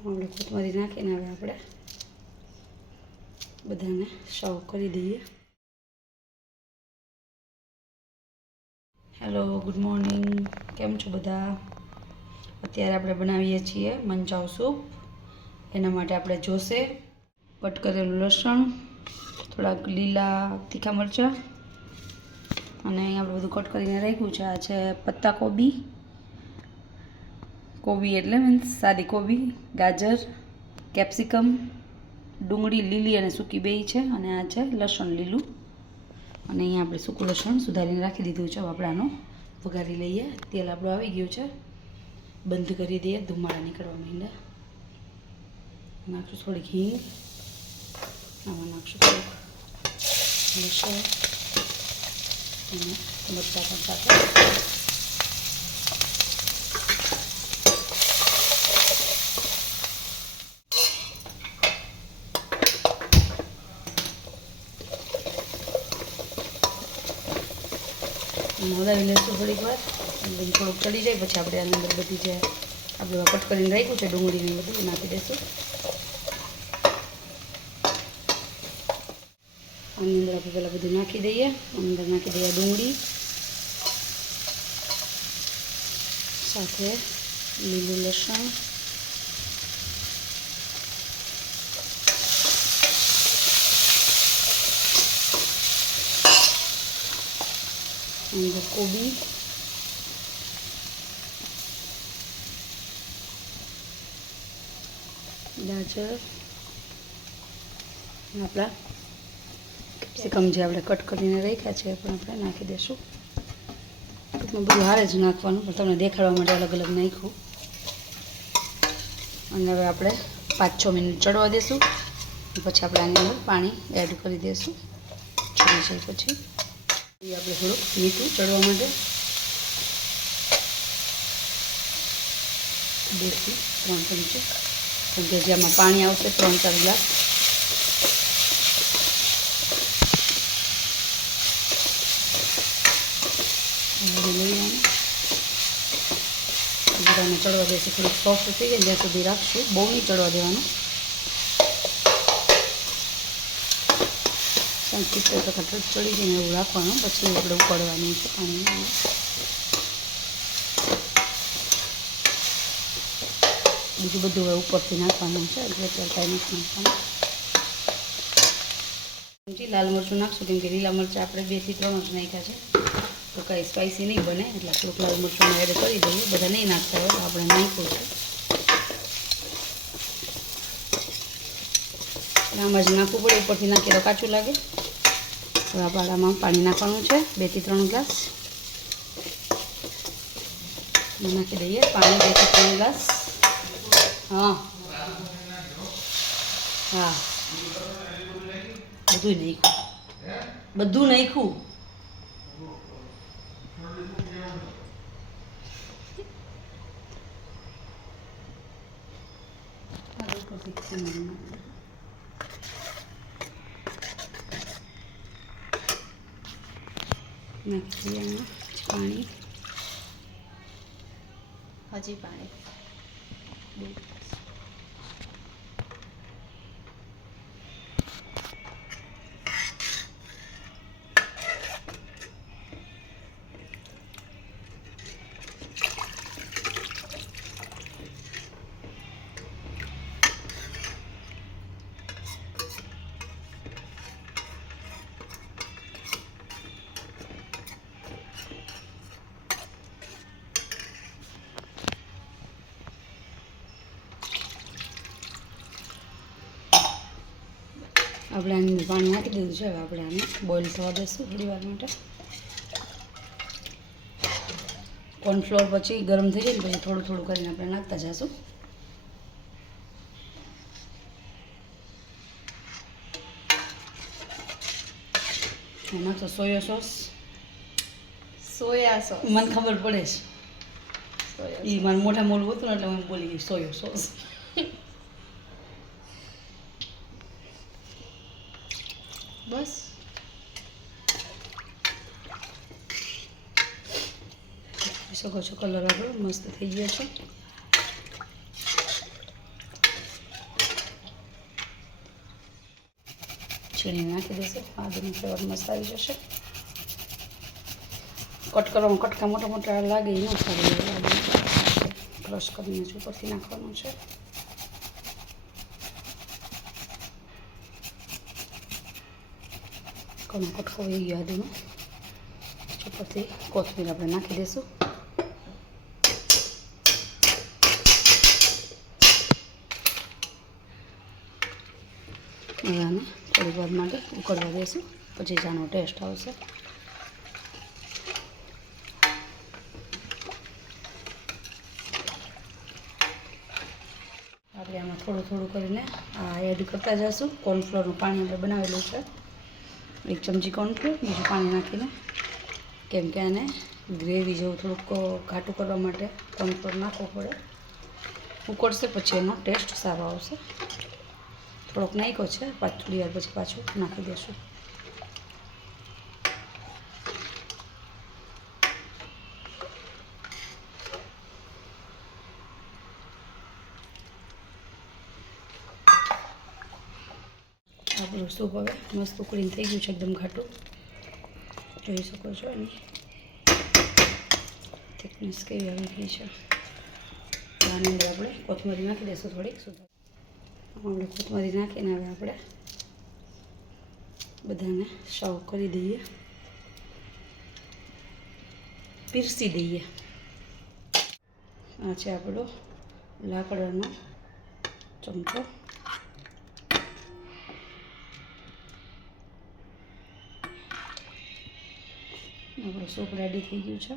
આપણે કોથમરી નાખીને હવે આપણે બધાને સર્વ કરી દઈએ. Hello, good morning. કેમ છો બધા? અત્યારે આપણે બનાવીએ છીએ મંચાવ સૂપ. એના માટે આપણે જોશે કટ કરેલું લસણ, થોડાક લીલા તીખા મરચાં, અને અહીં આપણે બધું કટ કરીને રાખ્યું છે. આ છે પત્તા કોબી એટલે મીન્સ સાદી કોબી, ગાજર, કેપ્સિકમ, ડુંગળી લીલી અને સૂકી બેય છે, અને આ છે લસણ લીલું. અને અહીંયા આપણે સૂકું લસણ સુધારીને રાખી દીધું છે. આપણે આનો વઘારી લઈએ. તેલ આપણું આવી ગયું છે, બંધ કરી દઈએ. ધુમાડા નીકળવા માંડ્યા. નાખશું થોડીક હિંગ, આમાં નાખશું થોડુંક લસણ અને મરચાં પણ સાથે. હલાવી લઈશું થોડીક વાર. બધું થોડુંક ચડી જાય પછી આપણે આની અંદર બધી જે આપણે કટ કરીને રાખ્યું છે ડુંગળીને બધું નાખી દઈશું. આની અંદર આપણે પહેલાં બધું નાખી દઈએ. અંદર નાખી દઈએ ડુંગળી સાથે લીલું લસણ, અંદર કોબી, ગાજર, આપણા કેપ્સિકમ જે આપણે કટ કરીને રાખ્યા છે એ પણ આપણે નાખી દઈશું. ટૂંકમાં બધું હારે જ નાખવાનું, પણ તમને દેખાડવા માટે અલગ અલગ નાખ્યું. અને હવે આપણે 5-6 મિનિટ ચડવા દઈશું. પછી આપણે આની અંદર પાણી એડ કરી દઈશું. ચડી જાય પછી આપણે થોડુંક મીઠું ચડવા માટે 2 થી 3 ચમચી, કેમ કે જેમાં પાણી આવશે 3-4 ગ્લાસ. બધાને ચડવા દઈશું. થોડુંક સોફ્ટ થઈ જાય ત્યાં સુધી રાખશું. બહુ નહીં ચડવા દેવાનું. 70% ચડી જાય એવું રાખવાનું. પછી આપણે ઉકાળવાનું છે પાણી. બીજું બધું હવે ઉપરથી નાખવાનું છે. એટલે કાંઈ નથી નાખવાનું. લાલ મરચું નાખશું, કેમ કે લીલા મરચાં આપણે 2 થી 3 જ નાખ્યા છે, તો કાંઈ સ્પાઇસી નહીં બને. એટલે થોડુંક લાલ મરચું એડ કરી દઈએ. બધા નહીં નાખતા હોય, આપણે નાખ્યું છે. આમાં જ નાખવું પડે, ઉપરથી નાખીએ તો કાચું લાગે. હવે આપણે આમાં પાણી નાખવાનું છે 2 થી 3 ગ્લાસ. નાખી દઈએ પાણી 2 થી 3 ગ્લાસ. હા હા, બધું નાખ્યું. નાખી દઈએ આમાં પાણી. હજી પાણી. આપણે આની અંદર પાણી નાખી દીધું છે. હવે આપણે આને બોઇલ થવા દઈશું થોડી વાર માટે. કોર્નફ્લોર પછી ગરમ થઈ જાય ને પછી થોડું થોડું કરીને આપણે નાખતા જઈશું. નાખતો સોયા સોસ. મને ખબર પડે છે, એ મારું મોટા મોલું હતું ને એટલે હું બોલી ગઈ સોયા સોસ. બસ શકો છો. કલર આપણો મસ્ત થઈ ગયો છે. છીણીને નાખી દઈશું. આદુનો ફ્લેવર મસ્ત આવી જશે. કટ કરવામાં કટકા મોટા મોટા લાગે એ ન સારું લાગે. ક્રશ કરીને જ ઉપરથી નાખવાનું છે. ઘણો કટકો વહી ગયો આદુનો. ઉપરથી કોથમીર આપણે નાખી દઈશું. આને થોડીક વાર માટે ઉકળવા દઈશું, પછી જ આનો ટેસ્ટ આવશે. આપણે આમાં થોડું થોડું કરીને આ એડ કરતા જઈશું. કોર્નફ્લોરનું પાણી આપણે બનાવેલું છે, 1 ચમચી કોર્નફ્લોર, બીજું પાણી નાખીને, કેમ કે આને ગ્રેવી જેવું થોડુંક ઘાટું કરવા માટે કોર્નફ્લોર નાખવો પડે. ઉકળશે પછી એનો ટેસ્ટ સારો આવશે. થોડોક નાખ્યો છે, થોડી વાર પછી પાછું નાખી દઈશું. આપણું સૂપ હવે મસ્ત ઉકળીને થઈ ગયું છે, એકદમ ઘાટું. જોઈ શકો છો એની થિકનેસ કેવી આવી ગઈ છે. આની અંદર આપણે કોથમરી નાખી દઈશું થોડીક સુધાર. આપણે કોથમરી નાખીને હવે આપણે બધાને સર્વ કરી દઈએ, પીરસી દઈએ. આ છે આપણો લાકડાનો ચમચો. આપણું સૂપ રેડી થઈ ગયું છે.